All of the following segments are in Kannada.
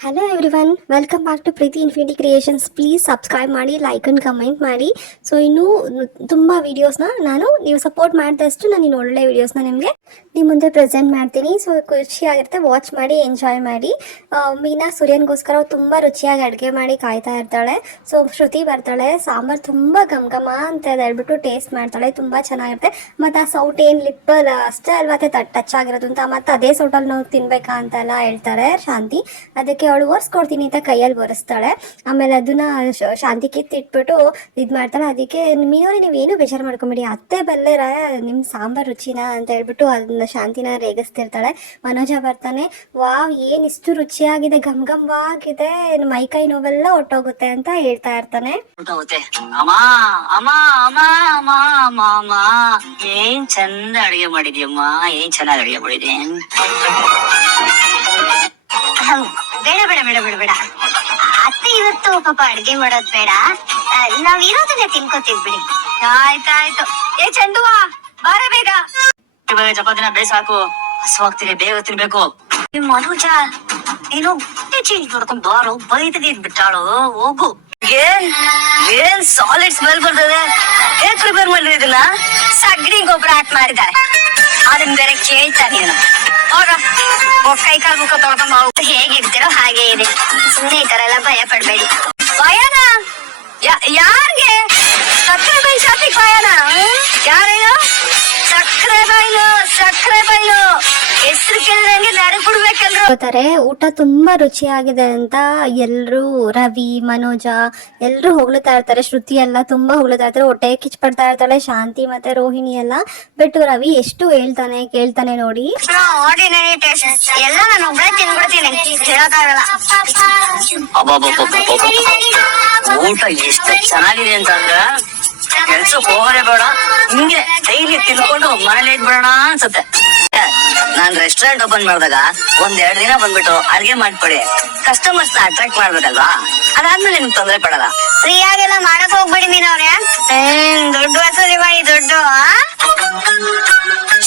Hello everyone, welcome back to Preethi infinity creations. Please subscribe ಮಾಡಿ, ಲೈಕ್ ಆ್ಯಂಡ್ ಕಮೆಂಟ್ ಮಾಡಿ. ಸೊ ಇನ್ನೂ ತುಂಬ ವೀಡಿಯೋಸ್ನ ನೀವು ಸಪೋರ್ಟ್ ಮಾಡಿದಷ್ಟು ನಾನು ಇನ್ನು ಒಳ್ಳೆ ವೀಡಿಯೋಸ್ನ ನಿಮಗೆ ನಿಮ್ಮ ಮುಂದೆ ಪ್ರೆಸೆಂಟ್ ಮಾಡ್ತೀನಿ. ಸೊ ಖುಷಿಯಾಗಿರುತ್ತೆ, ವಾಚ್ ಮಾಡಿ, ಎಂಜಾಯ್ ಮಾಡಿ. ಮೀನಾ ಸೂರ್ಯನಿಗೋಸ್ಕರ ತುಂಬ ರುಚಿಯಾಗಿ ಅಡುಗೆ ಮಾಡಿ ಕಾಯ್ತಾ ಇರ್ತಾಳೆ. ಸೊ ಶ್ರುತಿ ಬರ್ತಾಳೆ, ಸಾಂಬಾರು ತುಂಬ ಘಮ ಅಂತ ಹೇಳ್ಬಿಟ್ಟು ಟೇಸ್ಟ್ ಮಾಡ್ತಾಳೆ, ತುಂಬ ಚೆನ್ನಾಗಿರುತ್ತೆ. ಮತ್ತು ಆ ಸೌಟ್ ಏನು ಲಿಪ್ಪಲ್ಲಿ ಅಷ್ಟೇ ಅಲ್ವಾ ಟಚ್ ಆಗಿರೋದು ಅಂತ, ಮತ್ತು ಅದೇ ಸೌಟಲ್ಲಿ ನಾವು ತಿನ್ಬೇಕಾ ಅಂತೆಲ್ಲ ಹೇಳ್ತಾರೆ ಶಾಂತಿ. ಅದಕ್ಕೆ ಅವಳು ಒರೆಸ್ಕೊಡ್ತೀನಿ ಅಂತ ಕೈಯಲ್ಲಿ ಒರೆಸ್ತಾಳೆ. ಆಮೇಲೆ ಅದನ್ನ ಶಾಂತಿ ಕಿತ್ತಿಟ್ಬಿಟ್ಟು ಇದು ಮಾಡ್ತಾಳೆ. ಅದಕ್ಕೆ ಮೀನವ್ರೆ ನೀವೇನು ಬೇಜಾರು ಮಾಡ್ಕೊಂಬಿಡಿ, ಅತ್ತೆ ಬಲ್ಲೆರ ನಿಮ್ಮ ಸಾಂಬಾರು ರುಚಿನ ಅಂತ ಹೇಳ್ಬಿಟ್ಟು ಅದನ್ನ ಶಾಂತಿನ ರೇಗಿಸ್ತಿರ್ತಾಳೆ. ಮನೋಜ ಬರ್ತಾನೆ, ವಾವ್ ಏನಿಷ್ಟು ರುಚಿಯಾಗಿದೆ, ಘಮ್ಘಮ್ವಾಗಿದೆ, ಮೈಕೈ ನೋವೆಲ್ಲ ಹೊಟ್ಟೋಗುತ್ತೆ ಅಂತ ಹೇಳ್ತಾ ಇರ್ತಾನೆ. ಏನ್ ಚಂದ ಅಡಿಗೆ ಮಾಡಿದ್ಯಮ್ಮ, ಏನ್ ಚೆನ್ನಾಗಿ ಅಡಿಗೆ ಮಾಡಿದ್ಯ. ಬೇಡ ಬೇಡ ಬೇಡ ಬೇಡ ಬೇಡ ಅತ್ತೆ ಇವತ್ತು ಪಾಪ ಅಡ್ಗೆ ಮಾಡೋದ್ ಬೇಡ, ನಾವ್ ಇರೋದನ್ನೇ ತಿನ್ಕೋತೀವಿ ಬಿಡಿ. ಆಯ್ತಾಯ್ತು. ಏ ಚಂದುವಾ ಬಾರ ಬೇಗ, ಚಪಾತಿನ ಬೇಸ್ ಹಾಕು, ಹಸುವಾಗ್ತಿದೆ, ಬೇಗ ತಿನ್ಬೇಕು. ಮನೋಜ ನೀನು ಚೇಂಜ್ ಮಾಡ್ಕೊಂಡ್ ಬಾರು, ಬೈದಿದ್ ಬಿಟ್ಟಾಳು, ಹೋಗು. ಏನ್ ಸಾಲಿಡ್ ಸ್ಮೆಲ್ ಬರ್ತದೆ, ಏನ್ ಪ್ರಿಪೇರ್ ಮಾಡಿದ್ರಿ ಇದನ್ನ? ಸಗಣಿ ಗೊಬ್ಬರ ಹಾಕಿ ಮಾಡಿದ್ದಾರೆ, ಅದನ್ನ ಬೇರೆ ಕೇಳ್ತಾ ನೀನು. ಕೈ ಕಾಲು ಮುಖ ತೊಳ್ಕೊಂಡ್ ಹೇಗಿರ್ತೀರೋ ಹಾಗೆ ಇದೆ, ಸುಮ್ಮನೆ ಈ ತರ ಎಲ್ಲ ಭಯ ಪಡ್ಬೇಡಿ. ಭಯನಾ? ಯಾರಿಗೆ? ಸಕ್ಕರೆ ಬೈಲು ಶಾಪಿಗೆ ಭಯನಾ? ಯಾರೇನು? ಸಕ್ಕರೆ ಬೈಲು ಹೆಸರು ಕೇಳಿದಂಗೆ ನಡೆ ಬಿಡ್ಬೇಕಲ್ರು. ಊಟ ತುಂಬಾ ರುಚಿಯಾಗಿದೆ ಅಂತ ಎಲ್ರು, ರವಿ, ಮನೋಜ ಎಲ್ರು ಹೊಗಳ್ತಾ ಇರ್ತಾರೆ. ಶ್ರುತಿ ಎಲ್ಲ ತುಂಬಾ ಹೊಗಳ್ತಾ ಇರ್ತಾರೆ, ಹೊಟ್ಟೆ ಕಿಚ್ ಪಡ್ತಾ ಇರ್ತಾಳೆ ಶಾಂತಿ ಮತ್ತೆ ರೋಹಿಣಿ ಎಲ್ಲ. ಬಟ್ ರವಿ ಎಷ್ಟು ಕೇಳ್ತಾನೆ ನೋಡಿ. ಎಲ್ಲ ನಾನು ಒಬ್ಬಳೇ ತಿನ್ಬಿಡ್ತೀನಿ, ಹೇಳಕ್ಕಾಗಲ್ಲ. ಊಟ ಎಷ್ಟು ಚೆನ್ನಾಗಿದೆ ಅಂತಂದ್ರೆ ಕೆಲ್ಸಕ್ಕೆ ಹೋಗೋದೇ ಬೇಡ, ಹಿಂಗೆ ಡೈಲಿ ತಿನ್ಕೊಂಡು ಮನೇಲಿ ಇದ್ಬಿಡೋಣ ಅನ್ಸುತ್ತೆ. ನಾನ್ ರೆಸ್ಟೋರೆಂಟ್ ಓಪನ್ ಮಾಡಿದಾಗ 1-2 ದಿನ ಬಂದ್ಬಿಟ್ಟು ಅಡ್ಗೆ ಮಾಡ್ಕೊಡಿ, ಕಸ್ಟಮರ್ಸ್ ನ ಅಟ್ರಾಕ್ಟ್ ಮಾಡ್ಬೇಕಲ್ವಾ. ಅದಾದ್ಮೇಲೆ ನಿಮ್ಗೆ ತೊಂದ್ರೆ ಪಡಲ್ಲ. ಫ್ರೀಯಾಗೆಲ್ಲ ಮಾಡಕ್ ಹೋಗ್ಬಿಡಿ ಮೀನವ್ರೆ, ದುಡ್ಡು ವಸೂಲಿ ಮಾಡಿ ದುಡ್ಡು.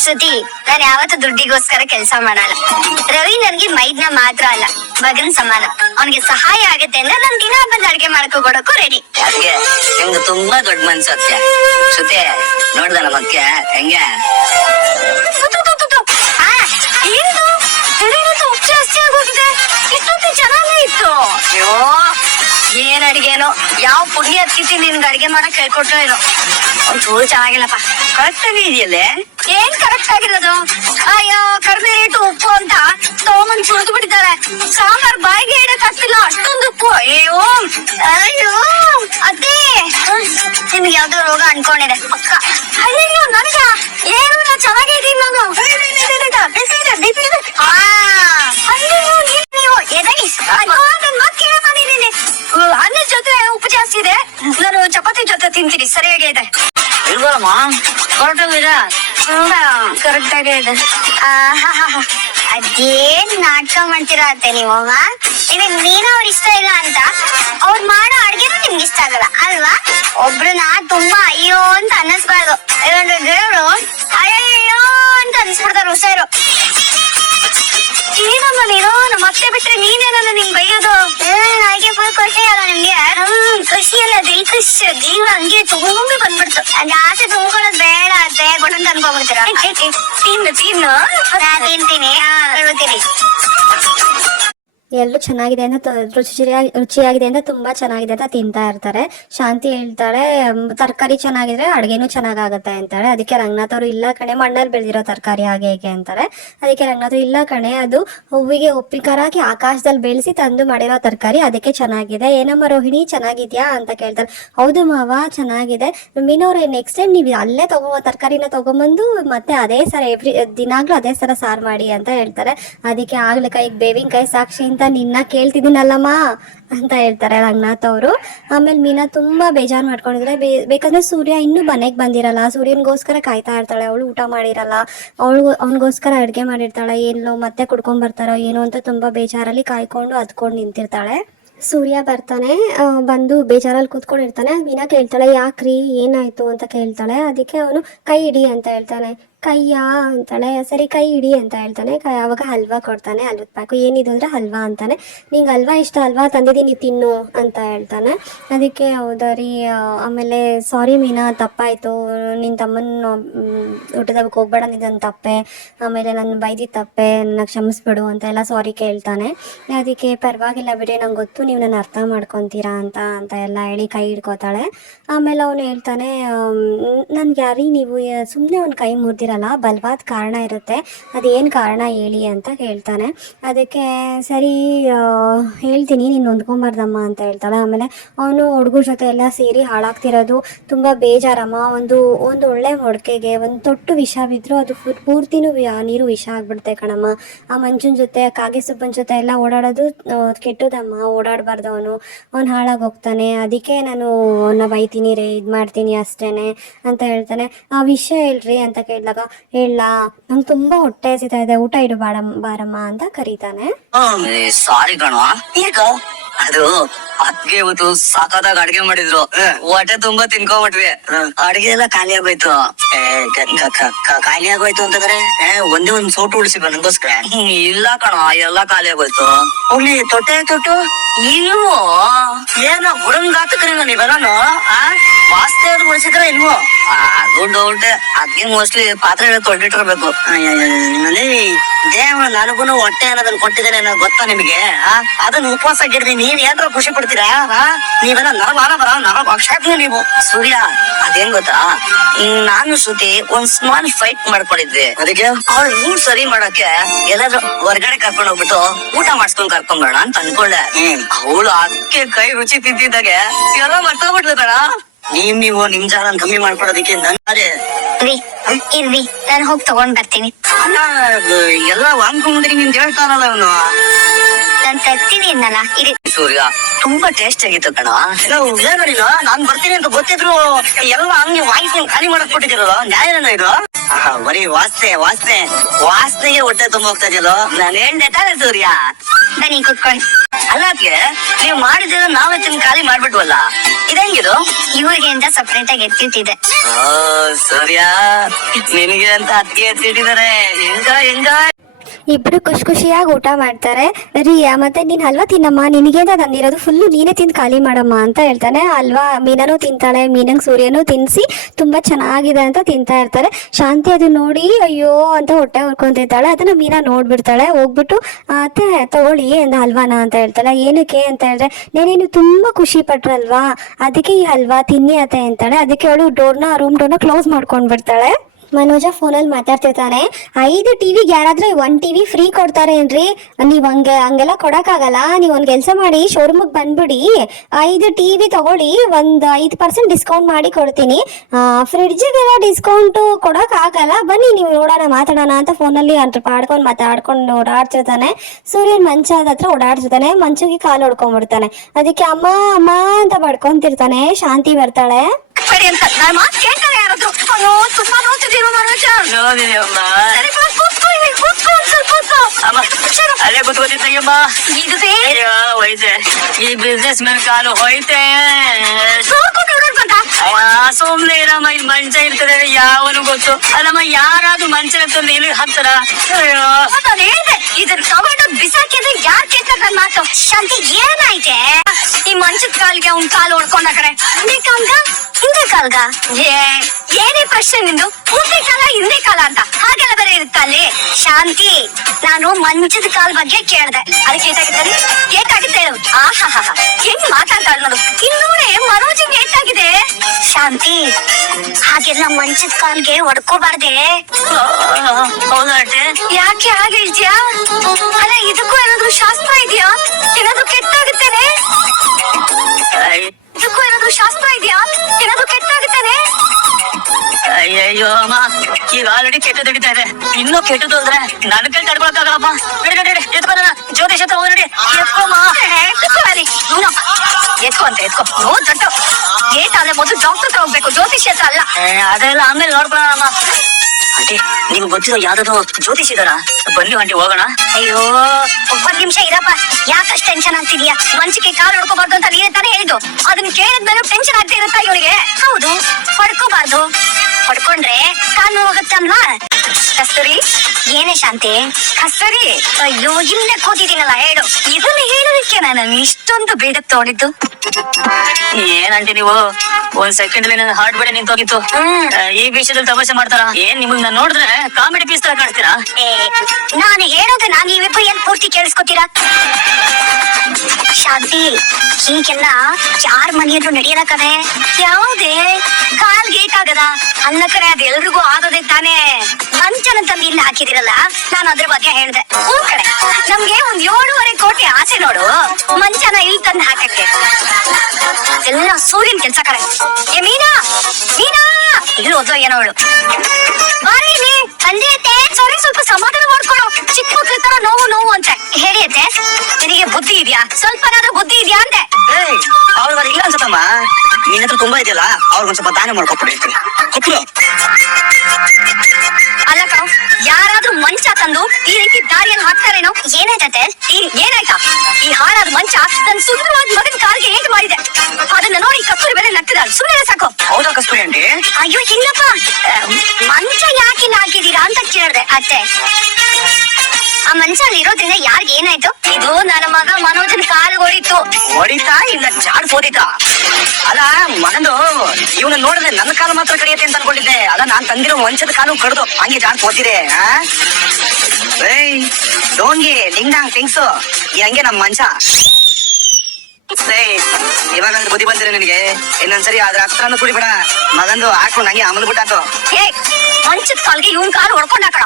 ಶ್ರುತಿ, ನಾನ್ ಯಾವತ್ತೂ ದುಡ್ಡಿಗೋಸ್ಕರ ಕೆಲಸ ಮಾಡಲ್ಲ. ರವಿ ನನ್ಗೆ ಮೈದ್ನ ಮಾತ್ರ ಅಲ್ಲ, ಮಗನ್ ಸಮಾನ. ಅವನಿಗೆ ಸಹಾಯ ಆಗುತ್ತೆ ಅಂದ್ರೆ ನನ್ ದಿನ ಬಂದ್ ಅಡ್ಗೆ ಮಾಡ್ಕೊಡಕ್ಕೂ ರೆಡಿ. ಅದಕ್ಕೆ ನಿಮ್ಗೆ ತುಂಬಾ ದೊಡ್ಡ ಮನ್ಸತ್ಯ. ಶ್ರುತಿ ನೋಡ್ದ ನಮ್ಮಕ್ಕೆ ಹೆಂಗೆ ಉಪ್ಪು ಜಾಸ್ತಿ ಆಗೋಗಿದೆ, ಇಷ್ಟೊಂದು ಚೆನ್ನಾಗೇ ಇತ್ತು. ಅಯ್ಯೋ ಏನ್ ಅಡಿಗೆನೋ, ಯಾವ ಪುಡಿ ಹತ್ಕಿತಿ ನಿನ್ಗೆ ಅಡಿಗೆ ಮಾಡಕ್ ಹೇಳ್ಕೊಟ್ರೋ ಏನೋ, ಒಂಚೂರು ಚೆನ್ನಾಗಿಲ್ಲಪ್ಪ. ಕರೆಕ್ಟ್ ಆಗಿ ಇದೆಯಲ್ಲೇ? ಏನ್ ಕರೆಕ್ಟ್ ಆಗಿರೋದು? ಅಯ್ಯೋ ಕಡಿಮೆ ರೇಟು ಉಪ್ಪು ಅಂತ ತಗೊಂಬಂದ್ ಸುರಿದು ಬಿಟ್ಟಿದ್ದಾರೆ. ಸಾಂಬಾರ್ ಬಾಯಿಗೆ ಇಡಕ್ ಆಗ್ತಿಲ್ಲ, ಅಷ್ಟೊಂದು ಉಪ್ಪು. ಅಯ್ಯೋ ಅದೇ ನಿಮ್ಗೆ ಯಾವ್ದೋ ರೋಗ ಅನ್ಕೊಂಡಿದೆ ಪಕ್ಕ. ಅಯ್ಯೋ ನನಗ ಏನು ಚೆನ್ನಾಗೇ ಇದೀನಿ ನಾನು. ನೀವು ಎದಗಿ ನನ್ ಮಾತ್ ಕೇಳ ಬಂದಿದ್ದೀನಿ. ಅನ್ನದ ಜೊತೆ ಉಪ್ಪು ಜಾಸ್ತಿ ಇದೆ, ನಾನು ಚಪಾತಿ ಜೊತೆ ತಿಂತೀನಿ, ಸರಿಯಾಗಿ ಇದೆ. ಇಲ್ವಲ್ಲಮ್ಮ, ಕರೆಕ್ಟ್ ಆಗೇ ಇದೆ. ಅದೇನ್ ನಾಟಕ ಮಾಡ್ತೀರಾ ಅತ್ತೆ ನೀವು? ನಿಮಗ್ ಮೀನಾ ಅವ್ರ ಇಷ್ಟ ಇಲ್ಲ ಅಂತ ಅವ್ರು ಮಾಡೋ ಅಡ್ಗೆನೂ ನಿಮ್ಗೆ ಇಷ್ಟ ಆಗಲ್ಲ ಅಲ್ವಾ? ಒಬ್ರನ್ನ ತುಂಬಾ ಅಯ್ಯೋ ಅಂತ ಅನ್ನಿಸ್ಬಾರ್ದು, ಇಲ್ಲೊಂದು ದೇವ್ರು ಅಯ್ಯೋ ಅಂತ ಅನ್ಸ್ಬಿಡ್ತಾರ ಹುಷಾರು. ಏನಮ್ಮ ನೀನು ನಮ್ಮ ಅತ್ತೆ ಬಿಟ್ರೆ ನೀನೇನಲ್ಲ ನಿಂಗ್ ಬೈಯೋದು? ಹಾಗೆ ಫುಲ್ ಖುಷಿ ಅಲ್ಲ ನಿಮ್ಗೆ? ಖುಷಿ ಅಲ್ಲ, ದಿಲ್ ಖುಷಿ, ಜೀವ ಹಂಗೆ ತುಂಬಿ ಬಂದ್ಬಿಡ್ತು. ಜಾಸ್ತಿ ತುಂಬ್ಕೊಳ್ಳೋದು ಬೇಡ ಅತ್ತೆ, ಗೊಟ್ಟಂತ ಅನ್ಕೊಂಡ್ಬಿಡ್ತೀರ. ತಿನ್ನು ನಾ ತಿಂತೀನಿ, ಹೇಳ್ತೀನಿ. ಎಲ್ಲರೂ ಚೆನ್ನಾಗಿದೆ ಅಂತ ರುಚಿಯಾಗಿದೆ ಅಂತ ತುಂಬಾ ಚೆನ್ನಾಗಿದೆ ಅಂತ ತಿಂತಾ ಇರ್ತಾರೆ. ಶಾಂತಿ ಹೇಳ್ತಾಳೆ, ತರಕಾರಿ ಚೆನ್ನಾಗಿದ್ರೆ ಅಡ್ಗೆನೂ ಚೆನ್ನಾಗಾಗತ್ತೆ ಅಂತಾಳೆ. ಅದಕ್ಕೆ ರಂಗನಾಥ್ ಅವರು ಇಲ್ಲ ಕಣೆ, ಮಣ್ಣಲ್ಲಿ ಬೆಳೆದಿರೋ ತರಕಾರಿ ಹಾಗೆ ಹೇಗೆ ಅಂತಾರೆ. ಅದಕ್ಕೆ ರಂಗನಾಥ್ ಇಲ್ಲ ಕಣೆ, ಅದು ಹೂವಿಗೆ ಉಪ್ಪಿನ ಹಾಕಿ ಆಕಾಶದಲ್ಲಿ ಬೆಳೆಸಿ ತಂದು ಮಾಡಿರೋ ತರಕಾರಿ, ಅದಕ್ಕೆ ಚೆನ್ನಾಗಿದೆ. ಏನಮ್ಮ ರೋಹಿಣಿ ಚೆನ್ನಾಗಿದ್ಯಾ ಅಂತ ಕೇಳ್ತಾರೆ. ಹೌದು ಮಾವ ಚೆನ್ನಾಗಿದೆ. ಮೀನವ್ರೆ ನೆಕ್ಸ್ಟ್ ಟೈಮ್ ನೀವು ಅಲ್ಲೇ ತರಕಾರಿನ ತಗೊಂಬಂದು ಮತ್ತೆ ಅದೇ ಸರ ದಿನಾಗ್ಲೂ ಅದೇ ಸರ ಸಾರು ಮಾಡಿ ಅಂತ ಹೇಳ್ತಾರೆ. ಅದಕ್ಕೆ ಆಗ್ಲಿಕಾಯಿ ಬೇವಿನಕಾಯಿ ಸಾಕ್ಷಿ ಅಂತ ನಿನ್ನ ಕೇಳ್ತಿದ್ದೀನಲ್ಲಮ್ಮ ಅಂತ ಹೇಳ್ತಾರೆ ರಂಗನಾಥ್ ಅವರು. ಆಮೇಲೆ ಮೀನಾ ತುಂಬಾ ಬೇಜಾರು ಮಾಡ್ಕೊಂಡಿದ್ರೆ, ಬೇಕಂದ್ರೆ ಸೂರ್ಯ ಇನ್ನೂ ಮನೆಗೆ ಬಂದಿರಲ್ಲ, ಸೂರ್ಯನಿಗೋಸ್ಕರ ಕಾಯ್ತಾ ಇರ್ತಾಳೆ. ಅವಳು ಊಟ ಮಾಡಿರಲ್ಲ, ಅವನಿಗೋಸ್ಕರ ಅಡುಗೆ ಮಾಡಿರ್ತಾಳೆ, ಎಲ್ಲೋ ಮತ್ತೆ ಕುಡ್ಕೊಂಡ್ ಬರ್ತಾರೋ ಏನೋ ಅಂತ ತುಂಬಾ ಬೇಜಾರಲ್ಲಿ ಕಾಯ್ಕೊಂಡು ಹತ್ಕೊಂಡು ನಿಂತಿರ್ತಾಳೆ. ಸೂರ್ಯ ಬರ್ತಾನೆ, ಬಂದು ಬೇಜಾರಲ್ಲಿ ಕೂತ್ಕೊಂಡಿರ್ತಾನೆ. ಮೀನಾ ಕೇಳ್ತಾಳೆ, ಯಾಕ್ರಿ ಏನಾಯ್ತು ಅಂತ ಕೇಳ್ತಾಳೆ. ಅದಕ್ಕೆ ಅವನು ಕೈ ಹಿಡಿ ಅಂತ ಹೇಳ್ತಾನೆ. ಕೈಯಾ ಅಂತಾಳೆ. ಸರಿ ಕೈ ಇಡಿ ಅಂತ ಹೇಳ್ತಾನೆ. ಅವಾಗ ಹಲ್ವಾ ಕೊಡ್ತಾನೆ, ಹಲ್ವದ ಪ್ಯಾಕು. ಏನಿದು ಅಂದರೆ ಹಲ್ವಾ ಅಂತಾನೆ. ನಿಂಗೆ ಹಲ್ವಾ ಇಷ್ಟ ಅಲ್ವಾ, ತಂದಿದ್ದೀನಿ ತಿನ್ನು ಅಂತ ಹೇಳ್ತಾನೆ. ಅದಕ್ಕೆ ಹೌದಾ ರೀ, ಆಮೇಲೆ ಸಾರಿ ಮೀನಾ, ತಪ್ಪಾಯಿತು, ನಿನ್ನ ತಮ್ಮನ ಊಟದಕ್ಕೆ ಹೋಗ್ಬೇಡ, ನಿನ್ನ ತಪ್ಪೆ, ಆಮೇಲೆ ನನ್ನ ಬೈದಿದ್ದ ತಪ್ಪೆ, ನನ್ನ ಕ್ಷಮಿಸ್ಬಿಡು ಅಂತ ಎಲ್ಲ ಸಾರಿ ಕೇಳ್ತಾನೆ. ಅದಕ್ಕೆ ಪರವಾಗಿಲ್ಲ ಬಿಡಿ, ನಂಗೆ ಗೊತ್ತು ನೀವು ನನ್ನ ಅರ್ಥ ಮಾಡ್ಕೊತೀರಾ ಅಂತ ಎಲ್ಲ ಹೇಳಿ ಕೈ ಹಿಡ್ಕೋತಾಳೆ. ಆಮೇಲೆ ಅವನು ಹೇಳ್ತಾನೆ, ನನ್ಗೆ ಯಾರೀ ನೀವು, ಸುಮ್ಮನೆ ಒಂದು ಕೈ ಮುರಿದಿರಲ್ಲ, ಬಲವಾದ ಕಾರಣ ಇರುತ್ತೆ, ಅದೇನು ಕಾರಣ ಹೇಳಿ ಅಂತ ಕೇಳ್ತಾನೆ. ಅದಕ್ಕೆ ಸರಿ ಹೇಳ್ತೀನಿ, ನೀನು ಹೊಂದ್ಕೊಂಬಾರ್ದಮ್ಮ ಅಂತ ಹೇಳ್ತಾಳೆ. ಆಮೇಲೆ ಅವನು ಹುಡುಗರ ಜೊತೆ ಎಲ್ಲ ಸೇರಿ ಹಾಳಾಗ್ತಿರೋದು ತುಂಬ ಬೇಜಾರಮ್ಮ. ಒಂದು ಒಳ್ಳೆ ಮೊಳಕೆಗೆ ಒಂದು ತೊಟ್ಟು ವಿಷ ಬಿದ್ದರೂ ಅದು ಪೂರ್ತಿನೂ ನೀರು ವಿಷ ಆಗ್ಬಿಡುತ್ತೆ ಕಣಮ್ಮ. ಆ ಮಂಜುನ ಜೊತೆ, ಕಾಗೆ ಸುಬ್ಬನ ಜೊತೆ ಎಲ್ಲ ಓಡಾಡೋದು ಕೆಟ್ಟದಮ್ಮ, ಓಡಾಡಬಾರ್ದು. ಅವನು ಹಾಳಾಗಿ ಹೋಗ್ತಾನೆ. ಅದಕ್ಕೆ ನಾನು ಅವನ್ನ ಬೈತೀನಿ ರೀ, ಇದು ಮಾಡ್ತೀನಿ ಅಷ್ಟೇ ಅಂತ ಹೇಳ್ತಾನೆ. ಆ ವಿಷಯ ಹೇಳ್ರಿ ಅಂತ ಕೇಳಿದಾಗ, ಹೇಳ ನಂಗೆ ತುಂಬ ಹೊಟ್ಟೆ ಹಸಿತಾ ಇದೆ, ಊಟ ಇಡು ಬಾರಮ್ಮ ಅಂತ ಕರೀತಾನೆ. ಸಾರಿ ಕಣೋ, ಈಗ ಅದು ಅದ್ಗೆ ಇವತ್ತು ಸಾಕಾದಾಗ ಅಡ್ಗೆ ಮಾಡಿದ್ರು, ಹೊಟ್ಟೆ ತುಂಬಾ ತಿನ್ಕೊಂಬಿಟ್ವಿ, ಅಡ್ಗೆ ಎಲ್ಲ ಖಾಲಿ ಆಗೋಯ್ತು. ಖಾಲಿ ಆಗೋಯ್ತು ಅಂತಂದ್ರೆ ಒಂದೇ ಒಂದ್ ಸೋಟು ಉಳಿಸಿ ನನಗೋಸ್ಕರ. ಇಲ್ಲ ಕಣೋ, ಎಲ್ಲ ಖಾಲಿ ಆಗೋಯ್ತು. ಹೋಗ್ಲಿ, ತೊಟ್ಟು ಇಲ್ವೋ, ಏನೋ ಹುಡುಗಾತಕ್ರಿ ನೀವೆಲ್ಲಾನು ವಾಸ್ತೆ ಅದು ಉಳಿಸಿದ್ರೆ ಇಲ್ವೋ? ಅದು ಡೌಟ್. ಅದ್ಗೆ ಮೋಸ್ಟ್ಲಿ ಪಾತ್ರೆ ತೊಳ್ದಿಟ್ಟಿರ್ಬೇಕು. ದೇವ ನನಗೂ ಹೊಟ್ಟೆ ಅನ್ನೋದನ್ನ ಕೊಟ್ಟಿದ್ದೇನೆ ಅನ್ನೋದು ಗೊತ್ತಾ ನಿಮಗೆ? ಅದನ್ನ ಉಪವಾಸ ಗಿಡ್ರಿ, ನೀವ್ ಏನಾರ ಖುಷಿ ಪಡ್ತೀರಾ? ನೀವೆಲ್ಲ ನರಭಕ್ಷಾಗ್ಲಿ ನೀವು. ಸೂರ್ಯ, ಅದೇನ್ ಗೊತ್ತಾ, ನಾನು ಶ್ರುತಿ ಒಂದ್ ಸ್ಮಾಲ್ ಫೈಟ್ ಮಾಡ್ಕೊಂಡಿದ್ವಿ. ಅದಕ್ಕೆ ಅವ್ಳ ಮೂಡ್ ಸರಿ ಮಾಡಕ್ಕೆ ಎಲ್ಲಾದ್ರೂ ಹೊರ್ಗಡೆ ಕರ್ಕೊಂಡ್ ಹೋಗ್ಬಿಟ್ಟು ಊಟ ಮಾಡ್ಸ್ಕೊಂಡ್ ಕರ್ಕೊಂಡ್ಬೇಡ ಅಂತ ಅನ್ಕೊಂಡೆ. ಅವಳು ಅಕ್ಕೆ ಕೈ ರುಚಿ ತಿಂತಿದ್ದಾಗೆ ಎಲ್ಲ ಮರ್ತೋಗ್ಬಿಟ್ಲು ಕಣ. ನೀವು ನಿಮ್ ಜಾಗ ಕಮ್ಮಿ ಮಾಡ್ಕೊಡೋದಕ್ಕೆ ಇರ್ರಿ, ನಾನು ಹೋಗಿ ತಗೊಂಡ್ ಬರ್ತೀನಿ. ಅಲ್ಲ, ಎಲ್ಲ ವಾಂಗ್ಕೊಂಡ್ರಿ ನಿಂತ ಹೇಳ್ತಾನಲ್ಲ ಅವನು. ನಾನ್ ತರ್ತೀನಿ ಅನ್ನಲ್ಲ. ಸೂರ್ಯ, ತುಂಬಾ ಟೇಸ್ಟ್ ಆಗಿತ್ತು ಕಣ. ನಾನ್ ಬರ್ತೀನಿ ಅಂತ ಗೊತ್ತಿದ್ರು ಎಲ್ಲ ಹಂಗೆ ವಾಂಗ್ಕೊಂಡು ಖಾಲಿ ಮಾಡಕ್ ಕೊಟ್ಟಿದ್ದೀರಲ್ಲ, ನ್ಯಾಯನ ಇದು? ಬರೀ ವಾಸನೆಗೆ ಹೊಟ್ಟೆ ತುಂಬ ಹೋಗ್ತಾ ಇದೆಯಲ್ಲ. ನಾನು ಹೇಳ್ದೆ ತಾನೆ ಸೂರ್ಯ, ಬನ್ನಿ ಕುತ್ಕೊಂಡು. ಅಲ್ಲಕ್ಕೆ ನೀವು ಮಾಡಿದ್ರೆ ನಾವೇ ತಿಂದು ಖಾಲಿ ಮಾಡ್ಬಿಟ್ವಲ್ಲ, ಇದಂಗಿದು? ಇವ್ರಿಗೆ ಅಂತ ಸಪ್ರೇಟ್ ಆಗಿ ಎತ್ತಿಟ್ಟಿದೆ. ಸೂರ್ಯ, ನಿನಗೆ ಅಂತ ಅದ್ಗೆ ಎತ್ತಿಟ್ಟಿದ್ದಾರೆ. ಹೆಂಗ ಇಬ್ರು ಖುಷಿಯಾಗಿ ಊಟ ಮಾಡ್ತಾರೆ. ರಿಯಾ ಮತ್ತೆ ನೀನ್ ಹಲ್ವಾ ತಿನ್ನಮ್ಮ, ನಿನಗೆ ಅಂತ ತಂದಿರೋದು, ಫುಲ್ಲು ನೀನೇ ತಿಂದು ಖಾಲಿ ಮಾಡಮ್ಮ ಅಂತ ಹೇಳ್ತಾನೆ. ಹಲ್ವಾ ಮೀನೂ ತಿಂತಾಳೆ, ಮೀನಂಗ್ ಸೂರ್ಯನೂ ತಿನ್ಸಿ ತುಂಬಾ ಚೆನ್ನಾಗಿದೆ ಅಂತ ತಿಂತಾ ಇರ್ತಾರೆ. ಶಾಂತಿ ಅದು ನೋಡಿ ಅಯ್ಯೋ ಅಂತ ಹೊಟ್ಟೆ ಹೊರ್ಕೊಂತಿರ್ತಾಳೆ. ಅದನ್ನ ಮೀನಾ ನೋಡ್ಬಿಡ್ತಾಳೆ. ಹೋಗ್ಬಿಟ್ಟು ಅತ್ತೆ ತಗೊಳ್ಳಿ ಹಲ್ವಾನ ಅಂತ ಹೇಳ್ತಾಳೆ. ಏನಕ್ಕೆ ಅಂತ ಹೇಳಿದ್ರೆ, ನೀನು ತುಂಬಾ ಖುಷಿ ಪಟ್ರಲ್ವಾ, ಅದಕ್ಕೆ ಈ ಹಲ್ವಾ ತಿನ್ನಿ ಅತ್ತೆ ಅಂತಾಳೆ. ಅದಕ್ಕೆ ಅವಳು ರೂಮ್ ಡೋರ್ನ ಕ್ಲೋಸ್ ಮಾಡ್ಕೊಂಡ್ಬಿಡ್ತಾಳೆ. ಮನೋಜ ಫೋನಲ್ಲಿ ಮಾತಾಡ್ತಿರ್ತಾನೆ. 5 ಟಿವಿಗೆ ಯಾರಾದ್ರೂ 1 TV ಫ್ರೀ ಕೊಡ್ತಾರೆ ಏನ್ರಿ? ನೀವ್ ಹಂಗೆಲ್ಲ ಕೊಡಕ್ಕಾಗಲ್ಲ. ನೀವ್ ಒಂದ್ ಕೆಲಸ ಮಾಡಿ, ಶೋರೂಮಿಗೆ ಬಂದ್ಬಿಡಿ, 5 TV ತಗೊಳ್ಳಿ, ಒಂದು 5% ಡಿಸ್ಕೌಂಟ್ ಮಾಡಿ ಕೊಡ್ತೀನಿ. ಫ್ರಿಡ್ಜಿಗೆಲ್ಲ ಡಿಸ್ಕೌಂಟ್ ಕೊಡಕ್ ಆಗಲ್ಲ, ಬನ್ನಿ ನೀವು ನೋಡೋಣ, ಮಾತಾಡೋಣ ಅಂತ ಫೋನಲ್ಲಿ ಮಾತಾಡ್ಕೊಂಡು ಓಡಾಡ್ತಿರ್ತಾನೆ. ಸೂರ್ಯನ್ ಮಂಚದ ಹತ್ರ ಓಡಾಡ್ತಿರ್ತಾನೆ. ಮಂಚಗೆ ಕಾಲು ಹೊಡ್ಕೊಂಡ್ಬಿಡ್ತಾನೆ. ಅದಕ್ಕೆ ಅಮ್ಮ ಅಮ್ಮ ಅಂತ ಬಡ್ಕೊಂತಿರ್ತಾನೆ. ಶಾಂತಿ ಬರ್ತಾಳೆ. ಅಲ್ಲೇ ಕೂತ್ಕೋತಿದ್ದಯ್ಯಮ್ಮ, ಈ ಬಿಸ್ನೆಸ್ ಮೇಲೆ ಕಾಲು ಹೋಯ್ತೆ. ಸುಮ್ನೆ ಇರಮ್ಮ, ಇಲ್ಲಿ ಮಂಚ ಇರ್ತದೆ, ಯಾವನು ಗೊತ್ತು ಅಲ್ಲಮ್ಮ, ಯಾರಾದ್ರೂ ಮಂಚ ಇರ್ತದೆ ಇಲ್ಲಿ ಹತ್ತರ. ಇದನ್ನ ತಗೊಂಡು ಬಿಸಾಕಿದ್ರೆ ಯಾರ್ ಕೇಳ್ತಾರೆ ನನ್ ಮಾತು? ಶಾಂತಿ, ಏನಾಯ್ತೆ? ಈ ಮಂಚದ ಕಾಲ್ಗೆ ಅವ್ನ್ ಕಾಲು ಹೊಡ್ಕೊಂಡ ಕಡೆ, ಹಿಂದೆ ಕಾಲ್ಗ ಏನೇ ಪ್ರಶ್ನೆ ನಿಂದು? ಮುಂದೆ ಕಾಲ ಹಿಂದೆ ಕಾಲ ಅಂತ ಹಾಗೆಲ್ಲ ಬೇರೆ ಇರುತ್ತ ಅಲ್ಲಿ? ಶಾಂತಿ, ನಾನು ಮಂಚದ ಕಾಲ್ ಬಗ್ಗೆ ಕೇಳ್ದೆ, ಅದಕ್ಕೆ ಏಟಾಗಿದ್ದೆ ಹೇಳು. ಆಹಾ, ಹೆಂಗ್ ಮಾತಾಡ್ತಾಳ ನೋಡು. ಇನ್ನೂರೇ ಮನೋಜಿಗೆ ಏಟಾಗಿದೆ. ಶಾಂತಿ, ಹಾಗೆಲ್ಲ ಮಂಚದ ಕಾಲ್ಗೆ ಹೊಡ್ಕೋಬಾರ್ದೆ. ಹೌದಾಟೆ? ಯಾಕೆ ಹಾಗೆ ಹೇಳ್ತೀಯಾ? ಅಲ್ಲ, ಇದಕ್ಕೂ ಏನಾದ್ರು ಶಾಸ್ತ್ರ ಇದೆಯಾ? ಏನಾದ್ರು ಕೆಟ್ಟಾಗುತ್ತೇನೆ? ಇದಕ್ಕೂ ಏನಾದ್ರು ಶಾಸ್ತ್ರ ಇದೆಯಾ? ಏನಾದ್ರು ಕೆಟ್ಟಾಗುತ್ತೇನೆ? ಅಯ್ಯಯ್ಯೋ ಅಮ್ಮ, ಈಗ ಆಲ್ರೆಡಿ ಕೆಟ್ಟದ್ ಹಿಡಿತಾ ಇದೆ, ಇನ್ನೂ ಕೆಟ್ಟದ್ದು ಅಂದ್ರೆ ನನ್ನ ಕೈ ತಡ್ಕೊಳಕ್ಕಾಗಲ್ಲಪ್ಪ. ಎತ್ಕೊ, ಜ್ಯೋತಿಷ ಹತ್ರ ಹೋಗಿ ಎತ್ಕೊಮ್ಮ. ಎತ್ಕೊ ದೊಡ್ಡ ಏಟಾದ್ರೆ ಮೊದಲು ಡಾಕ್ಟರ್ ಹತ್ರ ಹೋಗ್ಬೇಕು, ಜ್ಯೋತಿಷ ಹತ್ರ ಅಲ್ಲ. ಅದೆಲ್ಲ ಆಮೇಲೆ ನೋಡ್ಕೊಳ್ಳೋಣ. ಆಂಟಿ, ನಿಮ್ಗೆ ಗೊತ್ತಿರೋ ಯಾವ್ದಾದ್ರು ಜ್ಯೋತಿಷ್ ಇದಾರ? ಬನ್ನಿ ಆಂಟಿ, ಹೋಗೋಣ. ಅಯ್ಯೋ, 1 ನಿಮಿಷ ಇರಪ್ಪ. ಯಾಕಷ್ಟು ಟೆನ್ಷನ್ ಆಗ್ತಿದ್ಯಾ? ಮಂಚಕ್ಕೆ ಕಾಲು ಹೊಡ್ಕೋಬಾರ್ದು ಅಂತ ನೀನೇ ತಾನೇ ಹೇಳಿದ್ದು. ಅದನ್ನ ಕೇಳಿದ್ಮೇಲೆ ಟೆನ್ಷನ್ ಆಗ್ತಾ ಇರುತ್ತಾ ಇವಳಿಗೆ? ಹೌದು, ಹೊಡ್ಕೋಬಾರ್ದು. ಹೊಡ್ಕೊಂಡ್ರೆ ಕಾಲು ಹೋಗುತ್ತಲ್ವಾ? ಕಸ್ತೂರಿ ಏನೇ ಶಾಂತಿ ಕಸ್ತೂರಿ ಅಯ್ಯೋ ಇಲ್ಲೇ ಕೂತಿದ್ದೀನಲ್ಲ ಹೇಳು ಇದನ್ನ ಹೇಳೋದಕ್ಕೆ ನಾನು ಇಷ್ಟೊಂದು ಬೇಡಕ್ ತಗೊಂಡಿದ್ದು ಏನಂಟಿ ನೀವು ಒಂದ್ ಸೆಕೆಂಡ್ ಅಲ್ಲಿ ನನ್ನ ಹಾರ್ಟ್ ಬೇಡ ನಿಂತೋಗಿತ್ತು ಈ ವಿಷಯದಲ್ಲಿ ತಮಾಷೆ ಮಾಡ್ತಾರ ಏನ್ ನಿಮಗ್ ನಾನ್ ನೋಡಿದ್ರೆ ಕಾಮಿಡಿ ಪೀಸ್ ತರ ಕಾಣಿಸ್ತೀರಾ ನಾನು ಹೇಳೋದು ನಾನು ನೀವಿಬ್ರು ಏನ್ ಪೂರ್ತಿ ಕೇಳಿಸ್ಕೊತೀರಾ ಶಾಂತಿ ಹೀಗೆಲ್ಲ ಯಾರ್ ಮನೆಯಲ್ಲೂ ನಡೆಯಲ್ಲ ಕಣೆ ಯಾವುದೇ ಕಾಲ್ಗೆ ಏಕಾಗದ ಅಲ್ಲ ಕಡೆ ಅದು ಎಲ್ರಿಗೂ ಆಗೋದೇ ತಾನೇ ಮಂಚನ ತಂದು ಇಲ್ಲಿ ಹಾಕಿದಿರಲ್ಲ ನಾನು ಅದ್ರ ಬಗ್ಗೆ ಹೇಳ್ದೆ ಹೂ ಕಡೆ ನಮ್ಗೆ ಒಂದ್ 7.5 ಕೋಟಿ ಆಸೆ ನೋಡು ಮಂಚನ ಇಲ್ಲಿ ತಂದು ಹಾಕಕ್ಕೆ ಎಲ್ಲ ಸೂರ್ಯನ್ ಕೆಲ್ಸ ಕಡೆ ಏ ಮೀನಾ ಮೀನಾ ಇಲ್ಲಿ ಓದೋ ಏನೋ ಅವಳು ಬಾರಿ ಸಂಜೆ ಅತ್ತೆ ಸಾರಿ ಸ್ವಲ್ಪ ಸಮಾಧಾನ ಮಾಡ್ಕೊಡು ಚಿಕ್ಕ ಮಕ್ಳ ತರ ನೋವು ನೋವು ಅಂತ ಹೇಳಿ ಅತ್ತೆ ನಿನಗೆ ಬುದ್ಧಿ ಇದೆಯಾ ಸ್ವಲ್ಪನಾದ್ರೂ ಬುದ್ಧಿ ಇದೆಯಾ ಅಂದೆ ಅವ್ರ ಇಲ್ಲ ಅನ್ಸತ್ತಮ್ಮ ನಿನ್ನ ಹತ್ರ ತುಂಬಾ ಇದೆಯಲ್ಲ ಅವ್ರಿಗೊಂದ್ ಸ್ವಲ್ಪ ದಾನ ಮಾಡ್ಕೊಟ್ಬಿಡಿ ಕೊಟ್ರು ಅಲ್ಲ ಕಣೋ ಯಾರಾದ್ರೂ ಮಂಚ ತಂದು ಈ ರೀತಿ ದಾರಿಯಲ್ಲಿ ಹಾಕ್ತಾರೇನೋ ಏನಾಯ್ತತೆ ಏನಾಯ್ತಾ ಈ ಹಾಳಾದ ಮಂಚ ನನ್ ಸುಂದರವಾದ ಮಗನ ಕಾಲ್ಗೆ ಏಟ್ ಮಾಡಿದೆ ಅದನ್ನ ನೋಡಿ ಕಸ್ತೂರಿ ಬೆಲೆ ನಗ್ತಿದಾಳ ಸುಮ್ಮನೆ ಸಾಕು ಹೌದಾ ಕಸ್ತೂರಿ ಆಂಟಿ ಅಯ್ಯೋ ಇಲ್ಲಪ್ಪ ಮಂಚ ಯಾಕೆ ಹಾಕಿದೀರಾ ಅಂತ ಕೇಳ್ದೆ ಅತ್ತೆ ಆ ಮಂಚ ಅಲ್ಲಿ ಇರೋದ್ರಿಂದ ಯಾರ್ಗ್ ಏನಾಯ್ತು ಇದು ನನ್ನ ಮಗ ಮನೋಜನ್ ಕಾಲು ಹೊಡಿತು ಹೊಡಿತಾ ಇಲ್ಲ ಜಾಡ್ ಹೋದಿತಾ ಅಲ್ಲ ಮನದು ಇವನು ನೋಡಿದ್ರೆ ನನ್ನ ಕಾಲು ಮಾತ್ರ ಕಡಿಯತ್ತೆ ಅಂತ ಅನ್ಕೊಂಡಿದ್ದೆ ಅಲ್ಲ ನಾನ್ ತಂದಿರೋ ಮಂಚದ ಕಾಲು ಕಡ್ದು ಹಂಗೆ ಜಾಡ್ ಹೋದಿದೆ ಡೋಂಗಿ ಡಿಂಗ್ ಡಾಂಗ್ ಥಿಂಗ್ಸು ಈ ಹಂಗೆ ನಮ್ ಮಂಚ ಇವಾಗ ಬುದ್ಧಿ ಬಂದಿರ ನಿನಗೆ ಇನ್ನೊಂದ್ಸರಿ ಅದ್ರ ಹತ್ರನು ತುಳಿಬೇಡ ಮಗಂದು ಹಾಕೊಂಡು ಹಂಗೆ ಅಮಲ್ ಬಿಟ್ಟಾತು ಏ ಮಂಚದ ಕಾಲ್ಗೆ ಇವನ್ ಕಾಲು ಹೊಡ್ಕೊಂಡ್ ಹಾಕಣ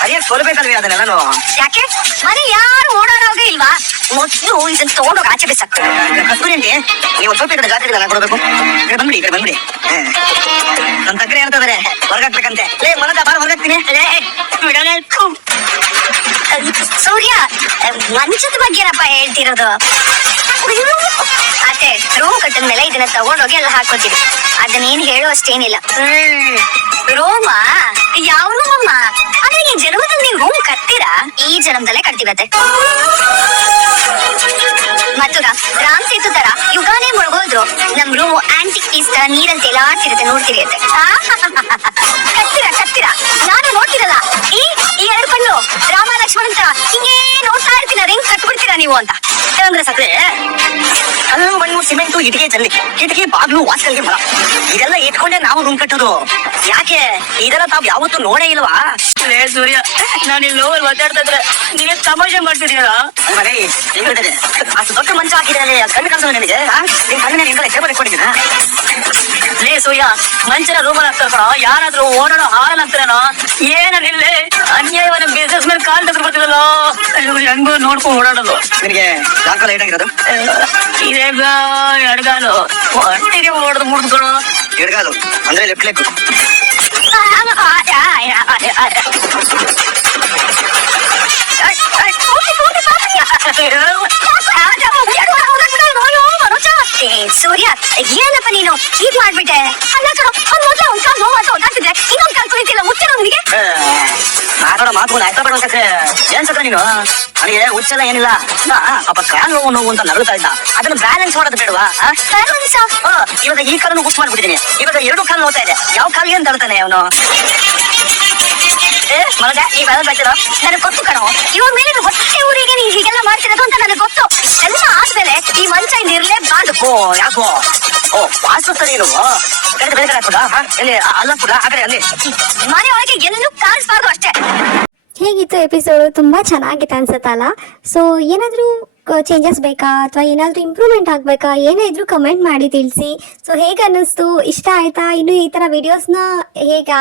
ಸರಿಯಾಗಿ ಸೋಲ್ಬೇಕಲ್ವೇ ಅದನ್ನೆಲ್ಲಾನು ಯಾಕೆ ಮನೆ ಯಾರು ಓಡಾಡೋದೇ ಇಲ್ವಾ ಮೊದ್ಲು ಇದನ್ನ ತಗೊಂಡೋಗಿ ಆಚೆ ಬಿಸಾಕ್ತು ಕಸ್ತೂರಿ ಅಂತೆ ನೀವು ಸ್ವಲ್ಪ ಈ ಕಡೆ ಜಾತ್ರೆ ಕೊಡ್ಬೇಕು ಈ ಕಡೆ ಬಂದ್ಬಿಡಿ ನಮ್ ತಕ್ಕರೆ ಹೇಳ್ತಿದಾರೆ ಹೊರಗಾಕ್ಬೇಕಂತೆ ಲೇ ಮನದ ಬಾರ ಹೊರಗಾಕ್ತೀನಿ ಸೂರ್ಯ ಮಂಚದ ಬಗ್ಗೆ ಏನಪ್ಪ ಹೇಳ್ತಿರೋದು ಅತ್ತೆ ರೂಮ್ ಕಟ್ಟಿದ ಮೇಲೆ ಇದನ್ನ ತಗೊಂಡೋಗಿ ಎಲ್ಲ ಹಾಕೋತೀವಿ ಅದನ್ನೇನ್ ಹೇಳೋ ಅಷ್ಟೇನಿಲ್ಲ ರೋಮ ಯಾವ ರೂಮಮ್ಮ ಅದೇ ಈ ಜನ್ಮದಲ್ಲಿ ನೀವು ರೂಮ್ ಕಟ್ತೀರಾ ಈ ಜನ್ಮದಲ್ಲೇ ಕಟ್ತೀವತ್ತೆ ಮತ್ತುಗ ರಾಮ್ ಸೇತು ತರ ಯುಗಾನೇ ಮುಳುಗೋದ್ರು ನಮ್ ರೂಮ್ ಆಂಟಿಕ್ ಪೀಸ್ ತರ ನೀರಲ್ಲಿ ತೇಲಾಡ್ತಿರುತ್ತೆ ನೋಡ್ತೀರಿ ಅಂತೆ ಕತ್ತೀರಾ ನಾನು ನೋಡ್ತಿರಲ್ಲ ಈ 2 ಕಣ್ಣು ರಾಮ ಲಕ್ಷ್ಮಣನ್ ತರ ಹಿಂಗೇ ನೋಡ್ತಾ ಇರ್ತೀರ ಹೆಂಗ್ ಕಟ್ಬಿಡ್ತೀರಾ ನೀವು ಅಂತ ಅಂದ್ರೆ ಸತ್ರೆ ಕಲ್ಲು ಮಣ್ಣು ಸಿಮೆಂಟು ಇಟಿಗೆ ಜಲ್ಲಿ ಕಿಟಕಿ ಬಾಗ್ಲು ವಾಸಲ್ಗೆ ಮರ ಇದೆಲ್ಲ ಇಟ್ಕೊಂಡೆ ನಾವು ರೂಮ್ ಕಟ್ಟೋದು ಯಾಕೆ ಇದೆಲ್ಲ ತಾವ್ ಯಾವತ್ತೂ ನೋಡೇ ಇಲ್ವಾ ಸೂರ್ಯ ನಾನು ಇಲ್ಲಿ ನೋವಲ್ಲಿ ಮಾತಾಡ್ತಾ ಇದ್ರೆ ನೀವೇ ತಮಾಷೆ ಮಾಡ್ತಿದ್ದೀರಾ ಅಷ್ಟು ದೊಡ್ಡ ಮಂಚ ಹಾಕಿದ್ರೆ ಕಣ್ಣು ಕನ್ಸಲ್ಲ ನಿನಗೆ ನಿನ್ ಕಣ್ಣಿನ ನಿಂದಲೇ ಟೇಬಲ್ ಇಟ್ಕೊಂಡಿದ್ದೀರಾ ಲೇ ಸೂರ್ಯ ಮಂಚನ ರೂಮಲ್ಲಿ ಹಾಕ್ತಾರ ಕಣ ಯಾರಾದ್ರೂ ಓಡಾಡೋ ಹಾಲ್ ಹಾಕ್ತಾರೇನೋ ಏನಿಲ್ಲೇ ಅನ್ಯಾಯವಾದ ಬಿಸ್ನೆಸ್ ಮೇಲೆ ಕಾಲ್ ತಗೊಂಡ್ಬರ್ತಿರಲ್ಲ ಹೆಂಗೋ ನೋಡ್ಕೊಂಡು ಓಡಾಡೋದು ನಿನಗೆ ಯಾಕಲ್ಲ ಏಟಾಗಿರೋದು ಇದೇಗ ಎಡಗಾಲು ಹೊಟ್ಟಿಗೆ ಓಡೋದು ಮುಡ್ದುಕೊಳ್ಳೋ ಎಡಗಾಲು ಅಂದ್ರೆ ಲೆಫ್ಟ್ ಲೆಗ್ ಸೂರ್ಯ ಏನಪ್ಪ ನೀನು ಹೀಗ್ ಮಾಡ್ಬಿಟ್ಟೆ ಅಲ್ಲ ಕಣೋ ಮೊದ್ಲು ಒಂದ್ ಕಾಲ್ ನೋವು ಓದಾಡ್ತಿದ್ರೆ ಇನ್ನೊಂದ್ ಕಾಲ್ ಕುಳಿತಿಲ್ಲ ಮುಚ್ಚನ ನಿಮಗೆ ಮಾತಾಡೋ ಮಾತು ಆಯ್ತಾ ಬೇಡ ಸಕ್ಕೆ ಏನ್ ಸಕ್ಕ ನೀನು ನನಗೆ ಹುಚ್ಚೆಲ್ಲ ಏನಿಲ್ಲ ಪಾಪ ಕಾಲ್ ನೋವು ಅಂತ ನಗಳ್ತಾ ಇದ್ದ ಅದನ್ನ ಬ್ಯಾಲೆನ್ಸ್ ಮಾಡೋದು ಬೇಡವಾ ಇವಾಗ ಈ ಕಾಲನ್ನು ಹುಚ್ಚು ಮಾಡ್ಬಿಟ್ಟಿದ್ದೀನಿ ಇವಾಗ 2 ಕಾಲು ನೋಡ್ತಾ ಇದೆ ಯಾವ ಕಾಲಿಗೆ ಅಂತ ಹೇಳ್ತಾನೆ ಅವನು ಮಗ ಈ ಬ್ಯಾಲೆನ್ಸ್ ಆಗ್ತಿರೋ ನನಗೆ ಗೊತ್ತು ಕಣೋ ಇವಾಗ ಮೇಲೆ ಹೊಟ್ಟೆ ಊರಿಗೆ ನೀನ್ ಹೀಗೆಲ್ಲ ಮಾಡ್ತಿರೋದು ಅಂತ ನನಗೆ ಗೊತ್ತು ಎಲ್ಲ ಆದ್ಮೇಲೆ ಈ ಮಂಚ ಇರ್ಲೇಬಾರ್ದು ಯಾಕೋ ವಾಸುತ್ತ ನೀನು ಬೇರೆ ಹಾಕೋದಾ ಎಲ್ಲಿ ಅಲ್ಲ ಕೂಡ ಆ ಕಡೆ ಅಲ್ಲಿ ಮನೆ ಒಳಗೆ ಎಲ್ಲೂ ಕಾಣಿಸ್ಬಾರ್ದು ಅಷ್ಟೇ ಹೇಗಿತ್ತು ಎಪಿಸೋಡು? ತುಂಬ ಚೆನ್ನಾಗಿತ್ತು ಅನ್ಸುತ್ತಲ್ಲ. ಸೊ ಏನಾದರೂ ಚೇಂಜಸ್ ಬೇಕಾ ಅಥವಾ ಏನಾದರೂ ಇಂಪ್ರೂವ್ಮೆಂಟ್ ಆಗಬೇಕಾ ಏನೇ ಇದ್ರೂ ಕಮೆಂಟ್ ಮಾಡಿ ತಿಳಿಸಿ. ಸೊ ಹೇಗೆ ಅನ್ನಿಸ್ತು, ಇಷ್ಟ ಆಯಿತಾ, ಇನ್ನು ಈ ಥರ ವೀಡಿಯೋಸ್ನ ಹೇಗೆ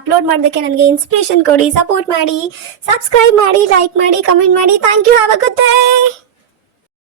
ಅಪ್ಲೋಡ್ ಮಾಡೋದಕ್ಕೆ ನನಗೆ ಇನ್ಸ್ಪಿರೇಷನ್ ಕೊಡಿ, ಸಪೋರ್ಟ್ ಮಾಡಿ, ಸಬ್ಸ್ಕ್ರೈಬ್ ಮಾಡಿ, ಲೈಕ್ ಮಾಡಿ, ಕಮೆಂಟ್ ಮಾಡಿ. Thank you. Have a good day.